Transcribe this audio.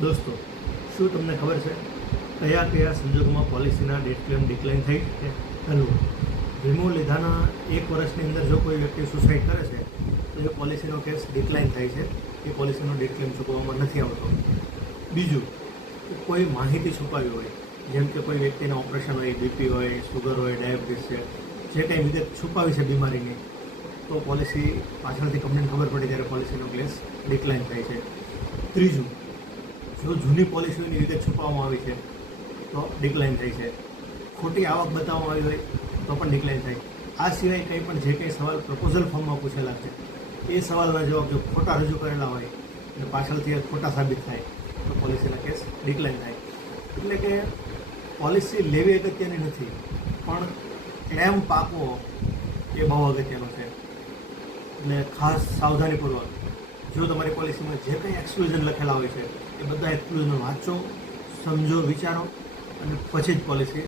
દોસ્તો, શું તમને ખબર છે કયા કયા સંજોગોમાં પોલિસીના ડેથ ક્લેમ ડિક્લાઇન થઈ શકે? પહેલું, વીમો લીધાના 1 વર્ષની અંદર જો કોઈ વ્યક્તિ સુસાઇડ કરે છે તો એ પોલિસીનો કેસ ડિક્લાઇન થાય છે, એ પોલિસીનો ડેથ ક્લેમ ચૂકવવામાં નથી આવતો. બીજું, કોઈ માહિતી છુપાવી હોય, જેમ કે કોઈ વ્યક્તિના ઓપરેશન હોય, બીપી હોય, સુગર હોય, ડાયાબિટીસ છે, જે કંઈ વિગત છુપાવી છે બીમારીની, તો પોલિસી પાછળથી કંપનીને ખબર પડી ત્યારે પોલિસીનો કેસ ડિક્લાઇન થાય છે. ત્રીજું, જો જૂની પોલિસીઓની વિગત છુપાવવામાં આવી છે તો ડિક્લાઇન થાય છે. ખોટી આવક બતાવવામાં આવી હોય તો પણ ડિક્લાઇન થાય. આ સિવાય કંઈ પણ જે કંઈ સવાલ પ્રપોઝલ ફોર્મમાં પૂછેલા છે એ સવાલના જવાબ જો ખોટા રજૂ કરેલા હોય અને પાછળથી એ ખોટા સાબિત થાય તો પોલિસીના કેસ ડિક્લાઇન થાય. એટલે કે પોલિસી લેવી અગત્યની નથી, પણ ક્લેમ પાકવો એ બહુ અગત્યનો છે. એટલે ખાસ સાવધાનીપૂર્વક જો તમારી પોલિસીમાં જે કંઈ એક્સક્લુઝન લખેલા હોય છે એ બધા એક્સક્લુઝન વાંચો, સમજો, વિચારો અને પછી જ પોલિસી